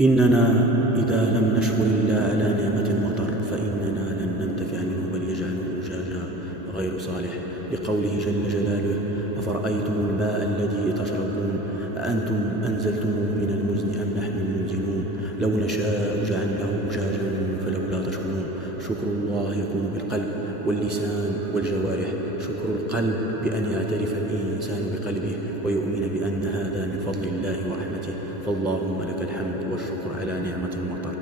إننا إذا لم نشكر الله على نعمة المطر فإننا لن ننتفع منه بل يجعله أجاجا غير صالح، لقوله جل جلاله: أفرأيتم الماء الذي تشربون أأنتم أنزلتموه من المزن أم نحن المنزلون لو نشاء جعلناه أجاجا فلولا تشكرون. شكر الله يكون بالقلب واللسان والجوارح. شكر القلب بأن يعترف الإنسان بقلبه ويؤمن بأن هذا من فضل الله ورحمته، فاللهم لك الحمد والشكر على نعمة المطر.